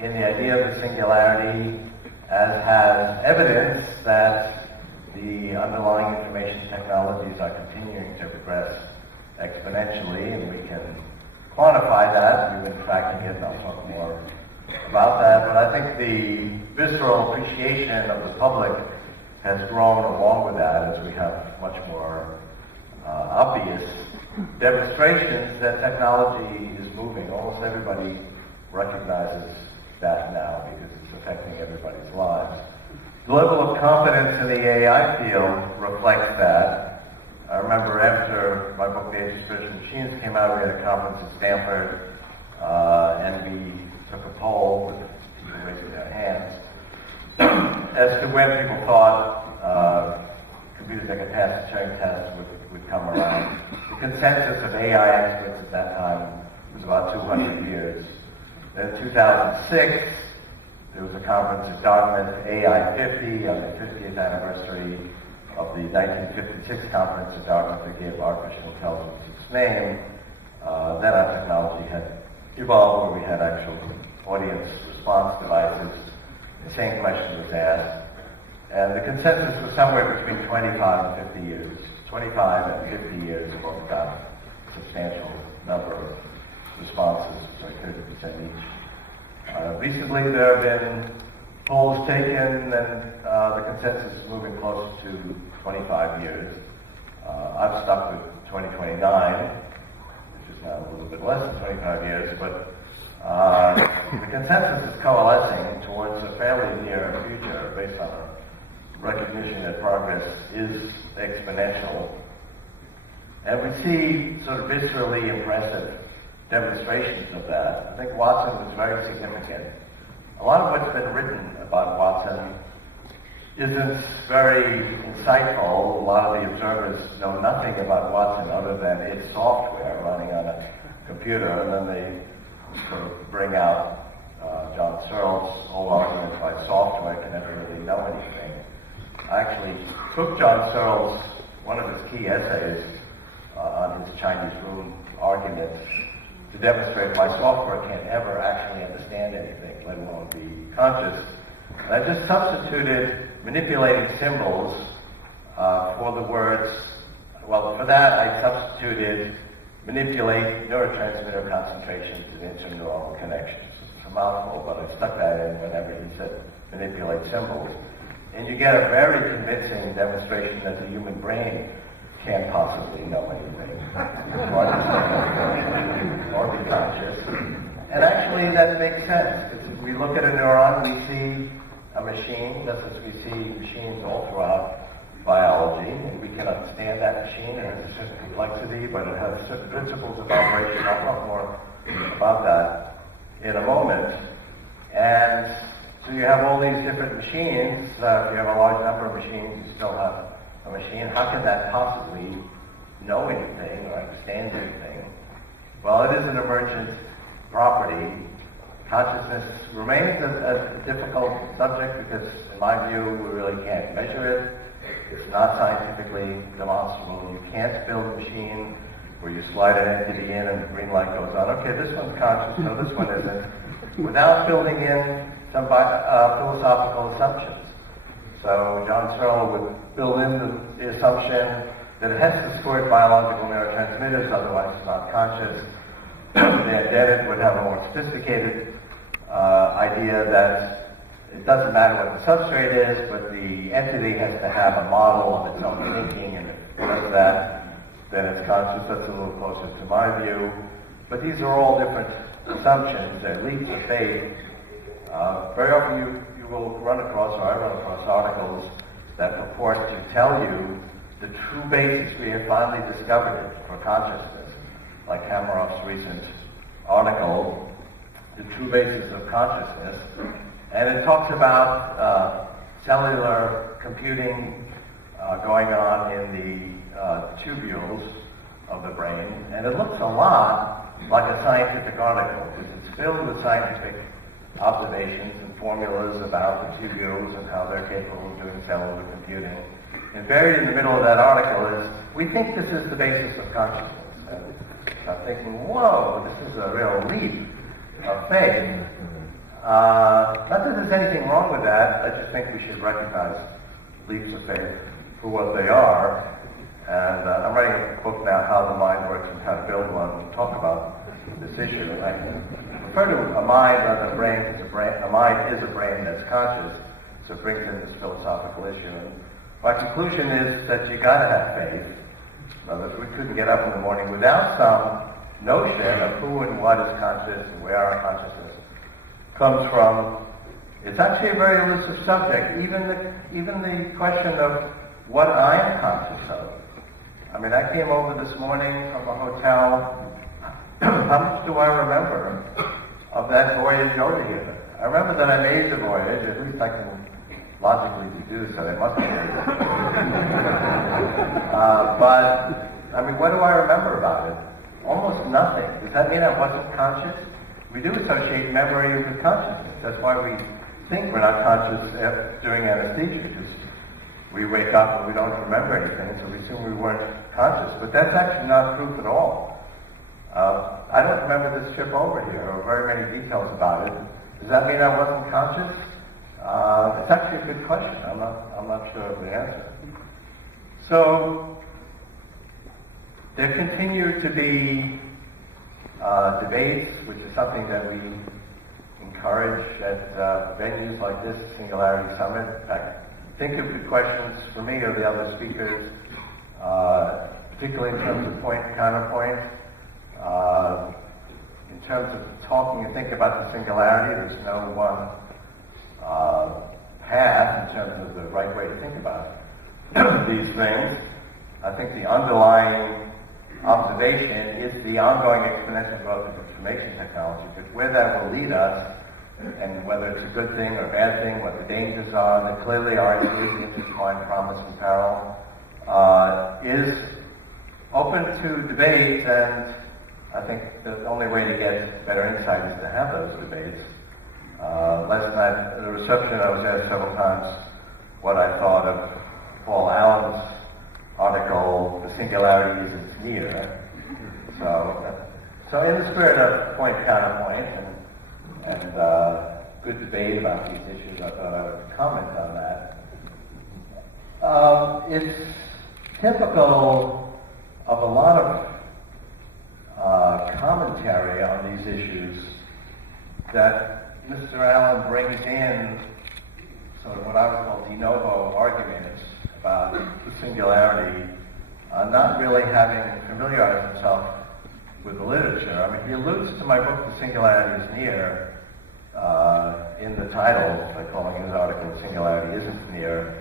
in the idea of the singularity, as has evidence that the underlying information technologies are continuing to progress exponentially, and we can quantify that. We've been tracking it, and I'll talk more about that. But I think the visceral appreciation of the public has grown along with that as we have much more obvious demonstrations that technology is moving. Almost everybody recognizes that now because it's affecting everybody's lives. The level of confidence in the AI field reflects that. I remember after my book, The Age of Spiritual Machines, came out, we had a conference at Stanford, and we took a poll with people raising their hands as to when people thought computers that could pass the Turing test would come around. The consensus of AI experts at that time was about 200 years. Then in 2006, there was a conference at Dartmouth, AI 50, on the 50th anniversary of the 1956 conference at Dartmouth that gave artificial intelligence its name. Then our technology had evolved where we had actual audience response devices. The same question was asked. And the consensus was somewhere between 25 and 50 years. 25 and 50 years have both got a substantial number of responses, so 30% each. Recently there have been polls taken, and the consensus is moving close to 25 years. I've stuck with 2029, which is now a little bit less than 25 years, but the consensus is coalescing towards a fairly near future based on a recognition that progress is exponential. And we see sort of viscerally impressive demonstrations of that. I think Watson was very significant. A lot of what's been written about Watson isn't very insightful. A lot of the observers know nothing about Watson other than its software running on a computer, and then they sort of bring out John Searle's whole argument by software can never really know anything. I actually took John Searle's, one of his key essays on his Chinese room arguments to demonstrate why software can't ever actually understand anything, let alone be conscious. And I just substituted manipulating symbols for the words. Well, for that I substituted manipulate neurotransmitter concentrations and interneuronal connections. It's a mouthful, but I stuck that in whenever he said manipulate symbols. And you get a very convincing demonstration that the human brain can't possibly know anything, or understand or be conscious. And actually that makes sense, because if we look at a neuron, we see a machine, just as we see machines all throughout biology, and we can understand that machine. It has a certain complexity, but it has certain principles of operation. I'll talk more about that in a moment. And so you have all these different machines. If you have a large number of machines, you still have a machine. How can that possibly know anything or understand anything? Well, it is an emergent property. Consciousness remains a difficult subject because, in my view, we really can't measure it. It's not scientifically demonstrable. You can't build a machine where you slide an entity in and the green light goes on. Okay, this one's conscious, no, this one isn't. Without building in some philosophical assumptions. So John Searle would build in the assumption that it has to squirt biological neurotransmitters, otherwise it's not conscious. Then it would have a more sophisticated idea that it doesn't matter what the substrate is, but the entity has to have a model of its own thinking, and if it does that, then it's conscious. That's a little closer to my view. But these are all different assumptions. They're leaps of faith. Very often you will run across, or I run across, articles that purport to tell you the true basis. We have finally discovered it for consciousness, like Hameroff's recent article, The True Basis of Consciousness. And it talks about cellular computing going on in the tubules of the brain. And it looks a lot like a scientific article, because it's filled with scientific observations and formulas about the tubules and how they're capable of doing cellular computing. And buried in the middle of that article is, we think this is the basis of consciousness. And I'm thinking, whoa, this is a real leap of faith. Not that there's anything wrong with that. I just think we should recognize leaps of faith for what they are. And I'm writing a book now, How the Mind Works and How to Build One, and talk about this issue. And I refer to a mind as a brain as a mind is a brain that's conscious, so it brings in this philosophical issue. And my conclusion is that you got to have faith. In other words, we couldn't get up in the morning without some notion of who and what is conscious and where our consciousness comes from. It's actually a very elusive subject, even the question of what I am conscious of. I mean, I came over this morning from a hotel. How much do I remember of that voyage over here? I remember that I made the voyage, at least I can logically deduce that I must have made it. But, I mean, what do I remember about it? Almost nothing. Does that mean I wasn't conscious? We do associate memory with consciousness. That's why we think we're not conscious during anesthesia, because we wake up and we don't remember anything, so we assume we weren't conscious. But that's actually not proof at all. I don't remember this trip over here, or very many details about it. Does that mean I wasn't conscious? It's actually a good question. I'm not sure of the answer. So there continue to be debates, which is something that we encourage at venues like this, Singularity Summit. In fact, think of good questions for me or the other speakers, particularly in terms of point and counterpoint. In terms of talking and thinking about the singularity, there's no one path in terms of the right way to think about these things. I think the underlying observation is the ongoing exponential growth of information technology, but where that will lead us, and whether it's a good thing or a bad thing, what the dangers are, and they clearly are intertwined, promise, and peril, is open to debate, and I think the only way to get better insight is to have those debates. Last night at the reception, I was asked several times what I thought of Paul Allen's article, "The Singularity Isn't Near." So in the spirit of point counterpoint and good debate about these issues, I thought I would comment on that. It's typical of a lot of commentary on these issues that Mr. Allen brings in sort of what I would call de novo arguments about the singularity, not really having familiarized himself with the literature. I mean, he alludes to my book, The Singularity is Near, in the title by calling his article The Singularity Isn't Near,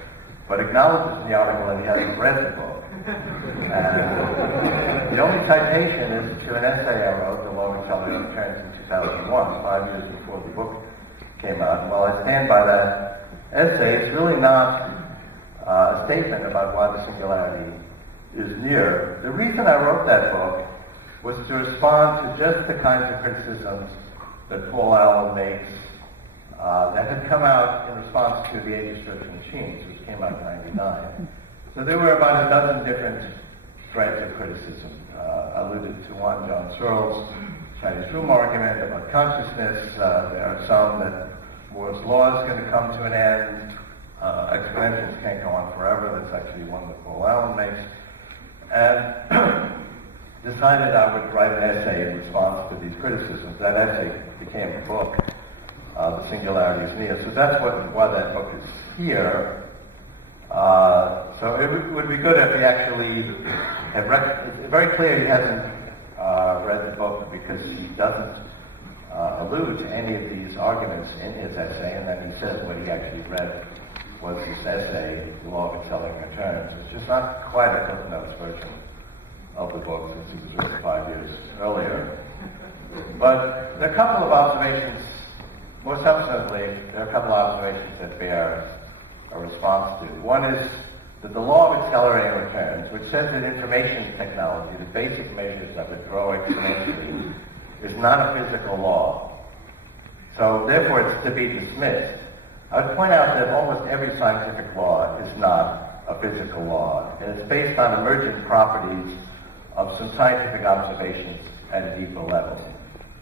but acknowledges in the article that he hasn't read the book. And the only citation is to an essay I wrote, The Law of Accelerating Returns, in 2001, 5 years before the book came out. And while I stand by that essay, it's really not a statement about why the singularity is near. The reason I wrote that book was to respond to just the kinds of criticisms that Paul Allen makes that had come out in response to The Age of Spiritual Machines, which came out in 1999. So there were about a dozen different threads of criticism. I alluded to one, John Searle's Chinese room argument about consciousness. There are some that Moore's law is going to come to an end. Exponentials can't go on forever. That's actually one that Paul Allen makes. And decided I would write an essay in response to these criticisms. That essay became a book, The Singularity is Near. So that's why that book is here. So it would be good if he actually had read. It's very clear he hasn't read the book, because he doesn't allude to any of these arguments in his essay, and then he says what he actually read was this essay, The Law of Accelerating Returns. It's just not quite a Cliff Notes version of the book, since it was written 5 years earlier. But there are a couple of observations, more substantively, there are a couple of observations that bear a response to. One is that the law of accelerating returns, which says that information technology, the basic measures of it, grow exponentially, is not a physical law. So therefore it's to be dismissed. I would point out that almost every scientific law is not a physical law, and it's based on emergent properties of some scientific observations at a deeper level.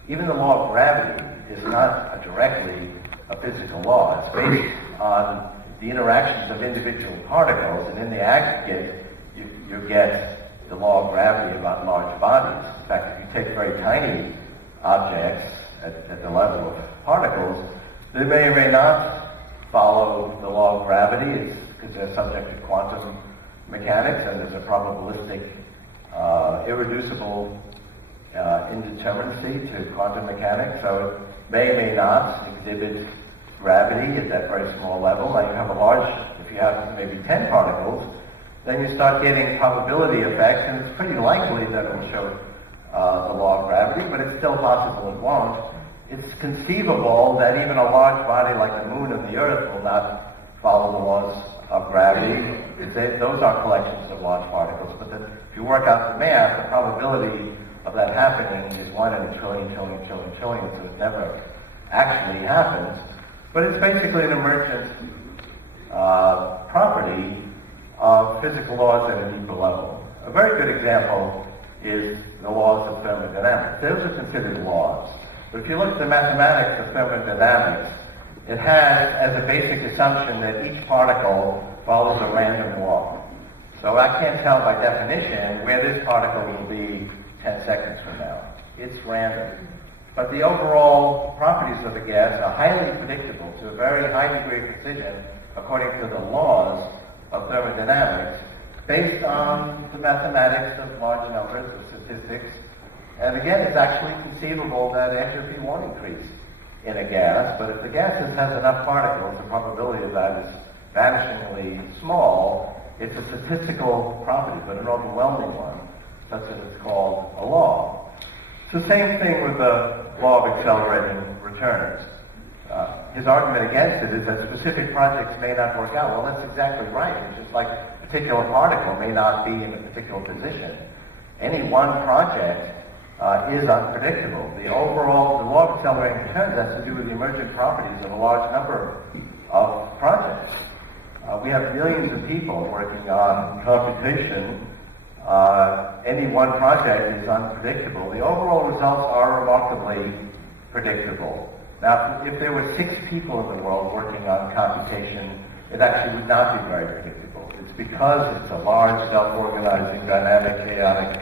Even the law of gravity is not directly a physical law. It's based on the interactions of individual particles, and in the aggregate, you get the law of gravity about large bodies. In fact, if you take very tiny objects at the level of particles, they may or may not follow the law of gravity because they're subject to quantum mechanics, and there's a probabilistic, irreducible indeterminacy to quantum mechanics, so it may or may not exhibit gravity at that very small level. Now you have a large, if you have maybe 10 particles, then you start getting probability effects, and it's pretty likely that it will show the law of gravity, but it's still possible it won't. It's conceivable that even a large body like the moon and the earth will not follow the laws of gravity. Those are collections of large particles, but if you work out the math, the probability of that happening is 1 in a trillion, so it never actually happens. But it's basically an emergent property of physical laws at a deeper level. A very good example is the laws of thermodynamics. Those are considered laws. But if you look at the mathematics of thermodynamics, it has as a basic assumption that each particle follows a random law. So I can't tell by definition where this particle will be 10 seconds from now. It's random. But the overall properties of the gas are highly predictable to a very high degree of precision according to the laws of thermodynamics based on the mathematics of large numbers, of statistics. And again, it's actually conceivable that entropy won't increase in a gas, but if the gas has enough particles, the probability of that is vanishingly small. It's a statistical property, but an overwhelming one, such that it's called a law. It's the same thing with the law of accelerating returns. His argument against it is that specific projects may not work out. Well, that's exactly right. It's just like a particular particle may not be in a particular position. Any one project is unpredictable. The law of accelerating returns has to do with the emergent properties of a large number of projects. We have millions of people working on computation. Any one project is unpredictable. The overall results are remarkably predictable. Now, if there were 6 people in the world working on computation, it actually would not be very predictable. It's because it's a large, self-organizing, dynamic, chaotic,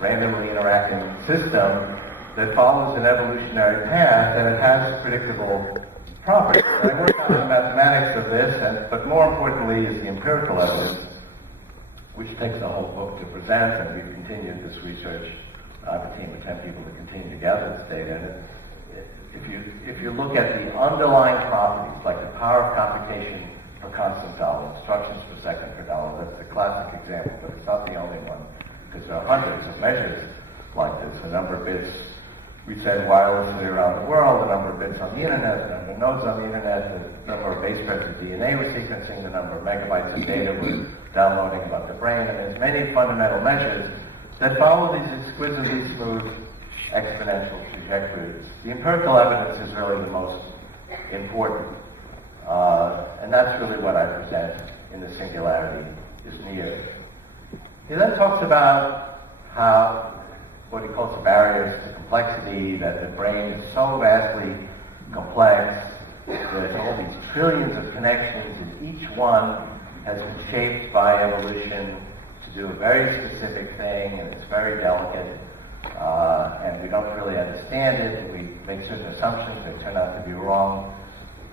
randomly interacting system that follows an evolutionary path, and it has predictable properties. And I work on the mathematics of this, but more importantly is the empirical evidence, which takes a whole book to present, and we've continued this research. I have a team of 10 people to continue to gather this data. And if you look at the underlying properties, like the power of computation per constant dollar, instructions per second per dollar, that's the classic example, but it's not the only one, because there are hundreds of measures like this. The number of bits we send wirelessly around the world, the number of bits on the internet, the number of nodes on the internet, the number of base pairs of DNA we're sequencing, the number of megabytes of data we're downloading about the brain, and there's many fundamental measures that follow these exquisitely smooth exponential trajectories. The empirical evidence is really the most important, and that's really what I present in the Singularity is near. He then talks about how, what he calls the barriers to complexity, that the brain is so vastly complex, there's all these trillions of connections, and each one has been shaped by evolution to do a very specific thing, and it's very delicate, and we don't really understand it, and we make certain assumptions that turn out to be wrong.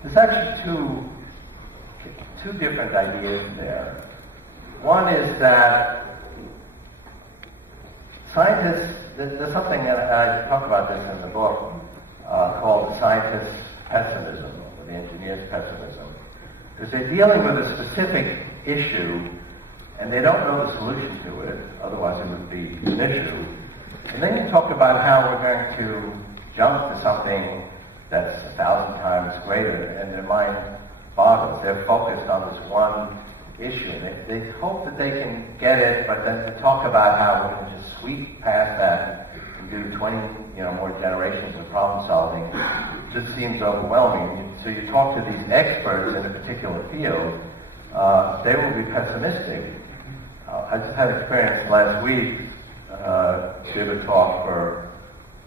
There's actually two different ideas there. One is that scientists, there's something, and I talk about this in the book, called the scientist's pessimism, or the engineer's pessimism. Because they're dealing with a specific issue, and they don't know the solution to it, otherwise it would be an issue. And then you talk about how we're going to jump to something that's 1,000 times greater, and their mind boggles. They're focused on this one issue. They hope that they can get it, but then to talk about how we're going to just sweep past that and do 20 more generations of problem solving just seems overwhelming. So you talk to these experts in a particular field, they will be pessimistic. I just had experience last week, did a talk for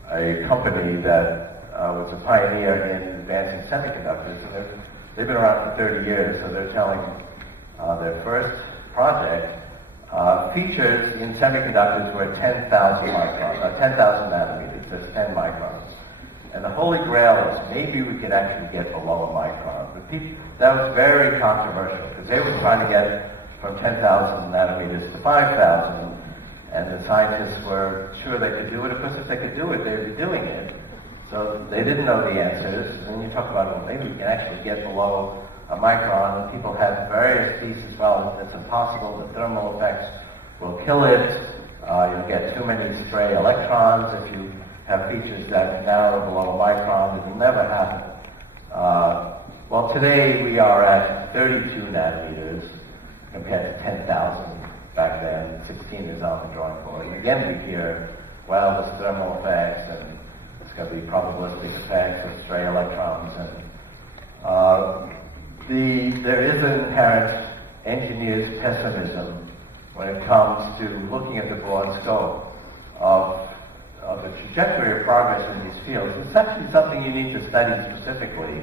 a company that was a pioneer in advancing semiconductors, and they've been around for 30 years, so they're telling their first project features in semiconductors were 10,000 microns, 10,000 nanometers, that's 10 microns. And the holy grail is maybe we could actually get below a micron. But that was very controversial because they were trying to get from 10,000 nanometers to 5,000, and the scientists were sure they could do it. Of course, if they could do it, they'd be doing it. So they didn't know the answers. And then you talk about, well, maybe we can actually get below a micron, and people had various theses. Well, it's impossible. The thermal effects will kill it. You'll get too many stray electrons if you have features that narrow below a micron. It will never happen. Well, today we are at 32 nanometers compared to 10,000 back then. 16 is on the drawing board. And again, we hear, well, there's thermal effects, and it's going to be probabilistic effects of stray electrons. And there is an inherent engineer's pessimism when it comes to looking at the broad scope of the trajectory of progress in these fields. It's actually something you need to study specifically.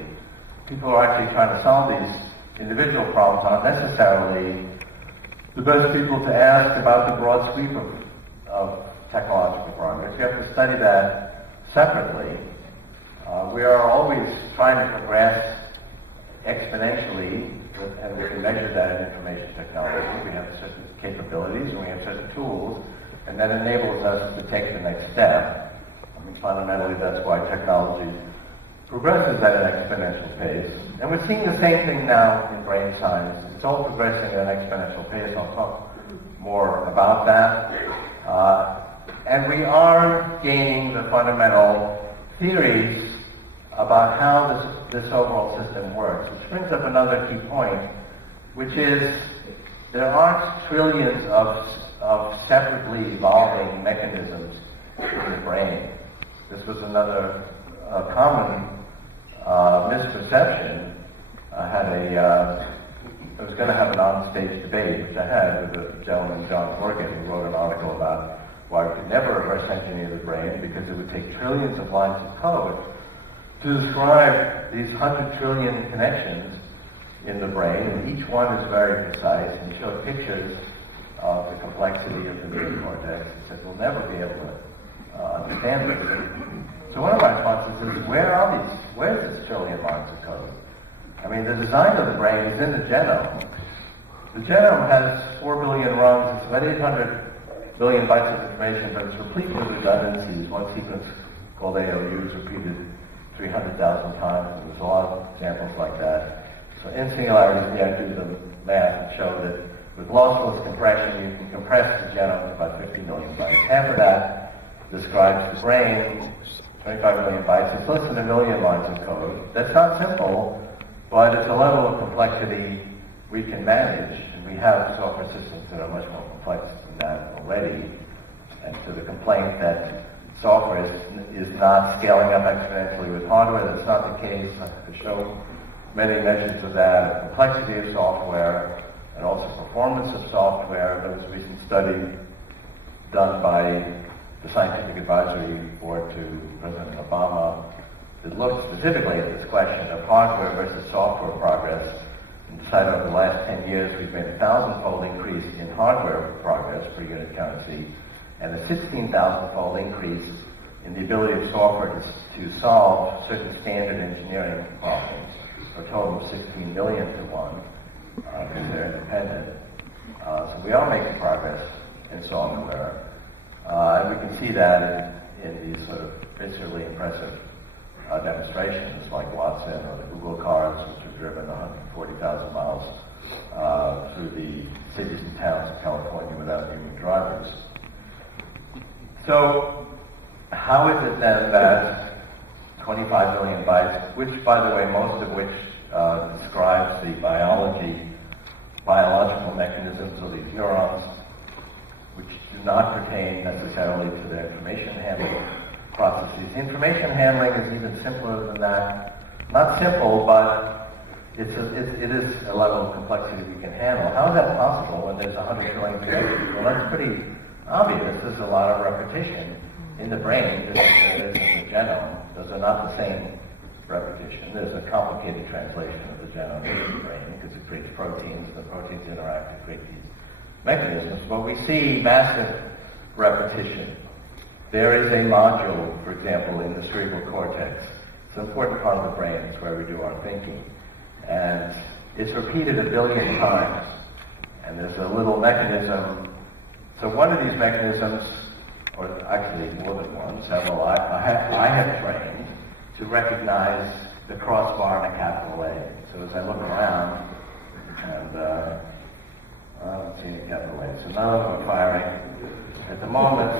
People who are actually trying to solve these individual problems aren't necessarily the best people to ask about the broad sweep of technological progress. You have to study that separately. We are always trying to progress exponentially, and we can measure that in information technology. We have certain capabilities and we have certain tools, and that enables us to take the next step. I mean, fundamentally, that's why technology progresses at an exponential pace. And we're seeing the same thing now in brain science. It's all progressing at an exponential pace. I'll talk more about that. And we are gaining the fundamental theories about how this overall system works, which brings up another key point, which is there aren't trillions of separately evolving mechanisms in the brain. This was another common misperception. I was going to have an on-stage debate, which I had with a gentleman, John Morgan, who wrote an article about why we could never reverse engineer the brain because it would take trillions of lines of code to describe these 100 trillion connections in the brain, and each one is very precise, and showed pictures of the complexity of the neocortex. He said, we'll never be able to understand this. So one of my responses is, where's this trillion lines of code? I mean, the design of the brain is in the genome. The genome has 4 billion rungs. It's about 800 billion bytes of information, but it's replete with redundancies. One sequence called ALU is repeated 300,000 times, and there's a lot of examples like that. So in Singularity, we have to do the math and show that with lossless compression, you can compress the genome to about 50 million bytes. Half of that describes the brain, 25 million bytes. It's less than a million lines of code. That's not simple, but it's a level of complexity we can manage, and we have software systems that are much more complex than that already. And to the complaint that software is not scaling up exponentially with hardware, that's not the case. I could show many measures of that, complexity of software, and also performance of software. There was a recent study done by the Scientific Advisory Board to President Obama that looked specifically at this question of hardware versus software progress. And decided over the last 10 years we've made a 1,000-fold increase in hardware progress per unit currency, and a 16,000-fold increase in the ability of software to solve certain standard engineering problems, for a total of 16 million to 1, because they're independent. So we are making progress in software. And we can see that in these sort of viscerally impressive demonstrations like Watson or the Google cars, which have driven 140,000 miles through the cities and towns of California without human drivers. So how is it then that 25 million bytes, which, by the way, most of which describes the biological mechanisms of these neurons, which do not pertain necessarily to the information handling processes. Information handling is even simpler than that. Not simple, but it is a level of complexity we can handle. How is that possible when there's 100 trillion connections? Well, that's pretty obvious. There's a lot of repetition in the brain, just as there is in the genome, those are not the same repetition. There's a complicated translation of the genome into the brain because it creates proteins, and the proteins interact to create these mechanisms. But we see massive repetition. There is a module, for example, in the cerebral cortex. It's an important part of the brain. It's where we do our thinking. And it's repeated 1 billion times. And there's a little mechanism. So one of these mechanisms, or actually more than one, several, I have trained to recognize the crossbar and a capital A. So as I look around, and I don't see any capital A, so none of them are firing. At the moment,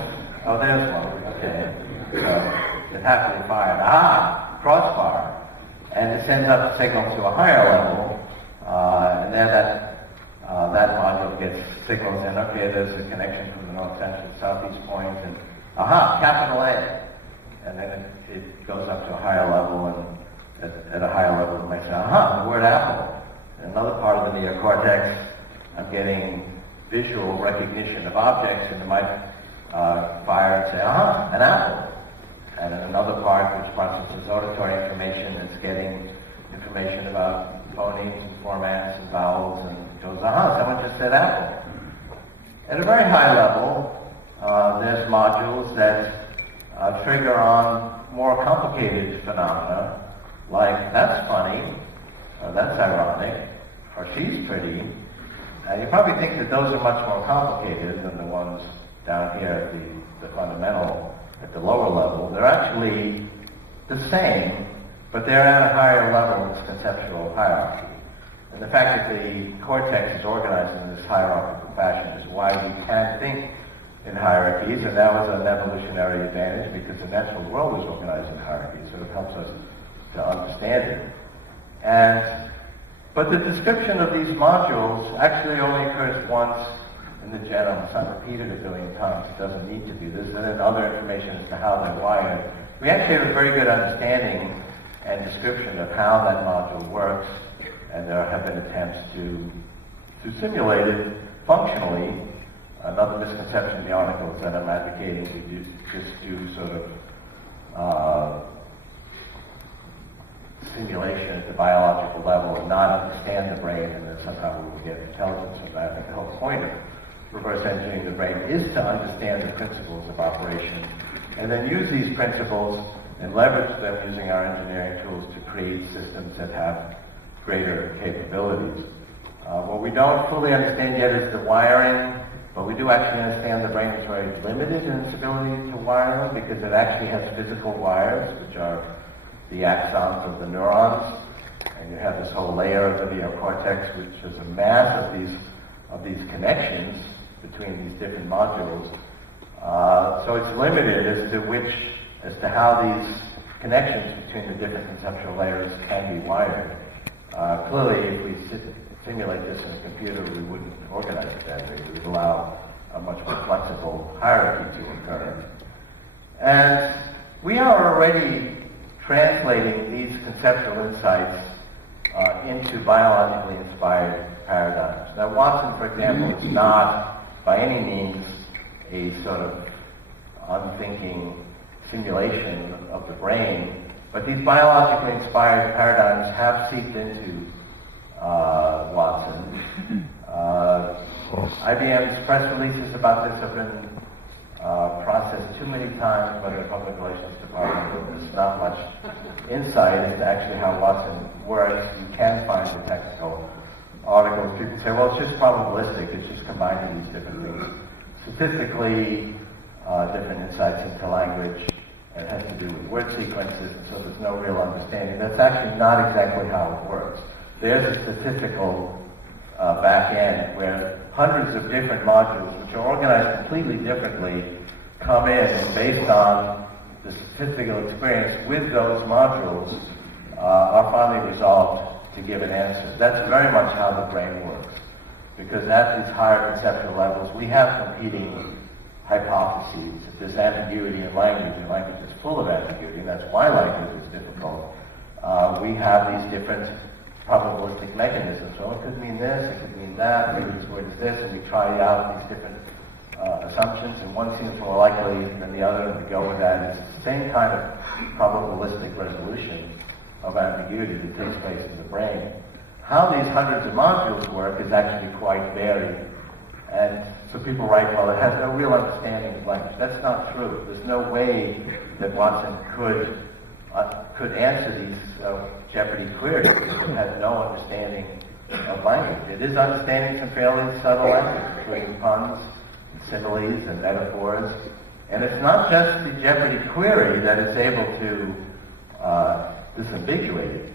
oh, there's one, okay. So it happily fired. Ah, crossbar. And it sends up signals to a higher level, and then that module gets signals in. Okay, there's a connection from the north central to southeast point, and aha, capital A. And then it goes up to a higher level, and at a higher level it might say, aha, the word apple. In another part of the neocortex, I'm getting visual recognition of objects, and it might fire and say, aha, an apple. And in another part, which processes auditory information, it's getting information about phonemes and formats and vowels, and it goes, aha, someone just said apple. At a very high level, there's modules that trigger on more complicated phenomena, like that's funny, or that's ironic, or she's pretty. You probably think that those are much more complicated than the ones down here at the fundamental, at the lower level. They're actually the same, but they're at a higher level in this conceptual hierarchy. And the fact that the cortex is organized in this hierarchical fashion is why we can think in hierarchies, and that was an evolutionary advantage because the natural world is organized in hierarchies, so it helps us to understand it. But the description of these modules actually only occurs once in the genome. It's not repeated 1 billion times. It doesn't need to be. There's then other information as to how they're wired. We actually have a very good understanding and description of how that module works, and there have been attempts to simulate it functionally. Another misconception in the article is that I'm advocating we just do sort of simulation at the biological level and not understand the brain, and then somehow we will get intelligence from that. I think the whole point of reverse engineering the brain is to understand the principles of operation and then use these principles and leverage them using our engineering tools to create systems that have greater capabilities. What we don't fully understand yet is the wiring, but we do actually understand the brain is very limited in its ability to wire them because it actually has physical wires, which are the axons of the neurons, and you have this whole layer of the neocortex, which is a mass of these connections between these different modules. So it's limited as to how these connections between the different conceptual layers can be wired. Clearly, if we simulate this in a computer, we wouldn't organize it that way. We would allow a much more flexible hierarchy to occur. And we are already translating these conceptual insights into biologically inspired paradigms. Now, Watson, for example, is not by any means a sort of unthinking simulation of the brain, but these biologically inspired paradigms have seeped into Watson. IBM's press releases about this have been processed too many times by the public relations department. There's not much insight into actually how Watson works. You can find the technical articles. People say, well, it's just probabilistic. It's just combining these different things. Statistically, different insights into language. It has to do with word sequences, and so there's no real understanding. That's actually not exactly how it works. There's a statistical back end where hundreds of different modules, which are organized completely differently, come in, and based on the statistical experience with those modules, are finally resolved to give an answer. That's very much how the brain works, because at these higher conceptual levels, we have competing hypotheses. If there's ambiguity in language, and language is full of ambiguity, and that's why language is difficult, we have these different probabilistic mechanisms. So it could mean this, it could mean that, maybe this word is this, and we try out these different assumptions, and one seems more likely than the other, and we go with that. It's the same kind of probabilistic resolution of ambiguity that takes place in the brain. How these hundreds of modules work is actually quite varied. And so people write, well, it has no real understanding of language. That's not true. There's no way that Watson could answer these Jeopardy queries because it has no understanding of language. It is understanding some fairly subtle language, including puns, and similes, and metaphors. And it's not just the Jeopardy query that it's able to disambiguate it.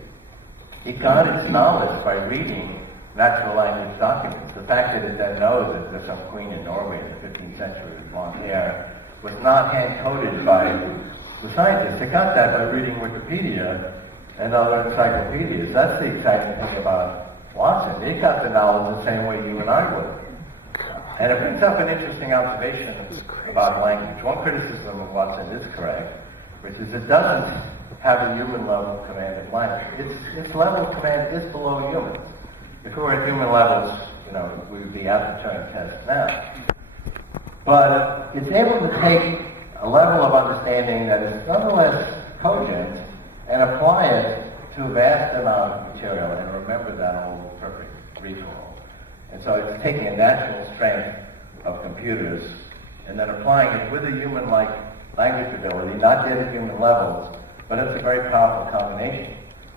It got its knowledge by reading natural language documents. The fact that it then knows that there's some queen in Norway in the 15th century with blonde hair was not hand-coded by the scientists. It got that by reading Wikipedia and other encyclopedias. That's the exciting thing about Watson. It got the knowledge the same way you and I would. And it brings up an interesting observation about language. One criticism of Watson is correct, which is it doesn't have a human level of command of language. Its level of command is below humans. If we were at human levels, we would be out to Turing test now. But it's able to take a level of understanding that is nonetheless cogent and apply it to a vast amount of material and remember that whole perfect ritual. And so it's taking a natural strength of computers and then applying it with a human-like language ability, not yet at human levels, but it's a very powerful combination.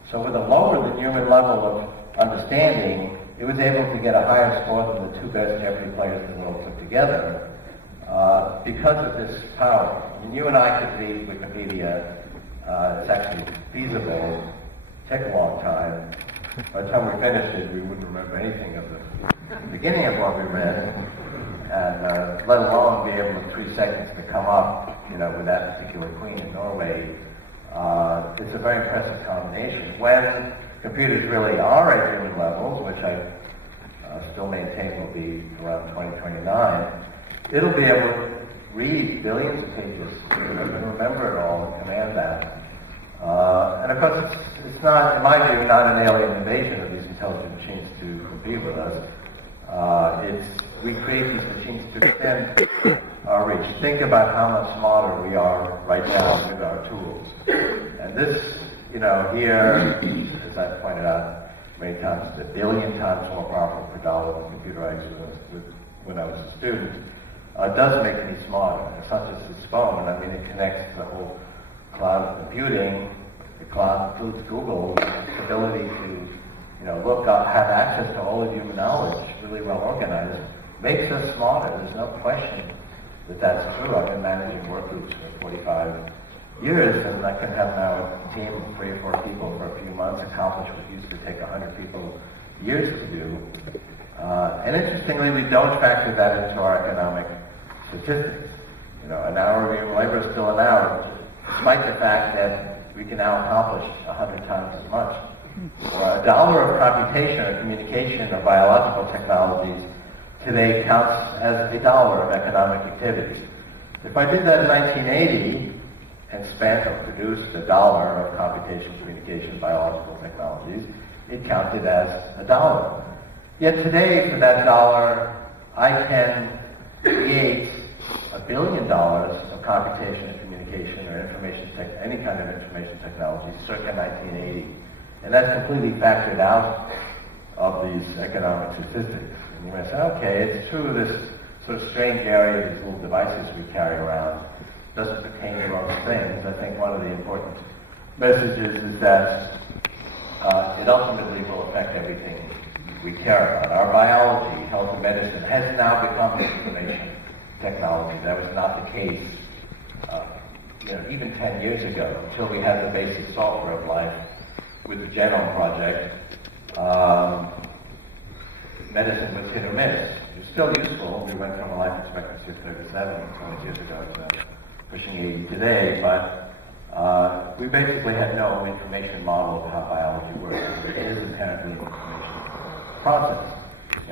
So with a lower than human level of understanding, it was able to get a higher score than the two best Jeopardy players in the world put together because of this power. I mean, you and I could read Wikipedia. It's actually feasible. Take a long time. By the time we finished it, we wouldn't remember anything of the beginning of what we read, and let alone be able in 3 seconds to come up, with that particular queen in Norway. It's a very impressive combination. When computers really are at human levels, which I still maintain will be around 2029, it'll be able to read billions of pages and remember it all and command that. And of course, it's not, in my view, not an alien invasion of these intelligent machines to compete with us. We create these machines to extend our reach. Think about how much smarter we are right now with our tools. And this, here, as I've pointed out many times, it's 1 billion times more powerful per dollar than computer I used when I was a student. It does make me smarter. It's not just this phone. I mean, it connects the whole cloud of computing. The cloud includes Google's ability to, look up, have access to all of human knowledge, really well organized, makes us smarter. There's no question that that's true. I've been managing work groups for 45 years, and I can have now a team of 3 or 4 people for a few months accomplish what used to take 100 people years to do. And interestingly, we don't factor that into our economic statistics. An hour of human labor is still an hour, despite the fact that we can now accomplish 100 times as much. Or $1 of computation or communication or biological technologies today counts as $1 of economic activity. If I did that in 1980 and spent or produced $1 of computation, communication, biological technologies, it counted as $1. Yet today, for that $1, I can create $1 billion of computation, communication, or any kind of information technology circa 1980. And that's completely factored out of these economic statistics. And you might say, okay, it's true this sort of strange area, these little devices we carry around, doesn't pertain to most things. I think one of the important messages is that it ultimately will affect everything we care about. Our biology, health and medicine has now become information technology. That was not the case even 10 years ago, until we had the basic software of life with the Genome Project. Medicine was hit or miss. It was still useful. We went from a life expectancy of 37 20 years ago to pushing 80 today, but we basically had no information model of how biology works. It is inherently an information process.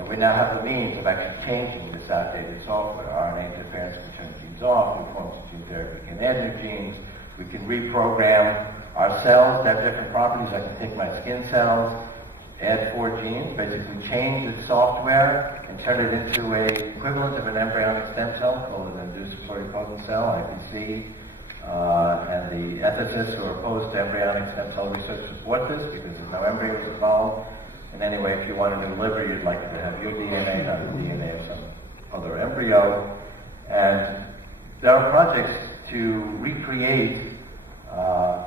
We now have the means of actually changing this outdated software. RNA interference can turn genes off, through forms of gene therapy can add new genes, we can reprogram our cells to have different properties. I can take my skin cells, add 4 genes, basically change its software and turn it into a equivalent of an embryonic stem cell called an induced pluripotent cell, IPC. And the ethicists who are opposed to embryonic stem cell research support this because there's no embryos involved. And anyway, if you want a new liver, you'd like to have your DNA, not the DNA of some other embryo. And there are projects to recreate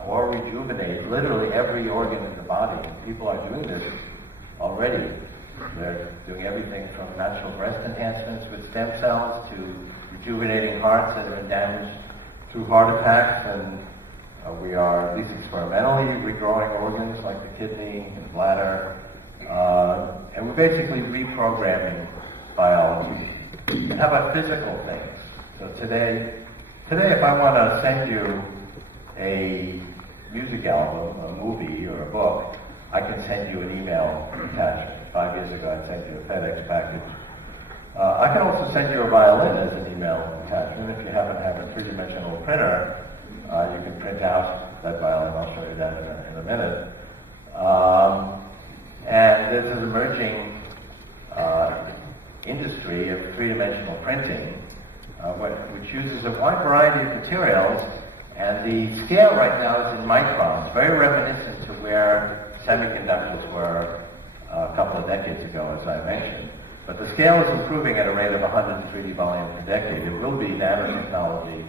or rejuvenate literally every organ in the body. People are doing this already. They're doing everything from natural breast enhancements with stem cells to rejuvenating hearts that have been damaged through heart attacks, and we are at least experimentally regrowing organs like the kidney and bladder, and we're basically reprogramming biology. And how about physical things? So today if I want to send you a music album, a movie, or a book, I can send you an email attachment. 5 years ago, I'd send you a FedEx package. I can also send you a violin as an email attachment. If you happen to have a three-dimensional printer, you can print out that violin. I'll show you that in a minute. And there's an emerging industry of three-dimensional printing, which uses a wide variety of materials, and the scale right now is in microns, very reminiscent to where semiconductors were a couple of decades ago, as I mentioned. But the scale is improving at a rate of 100 3D volume per decade. It will be nanotechnology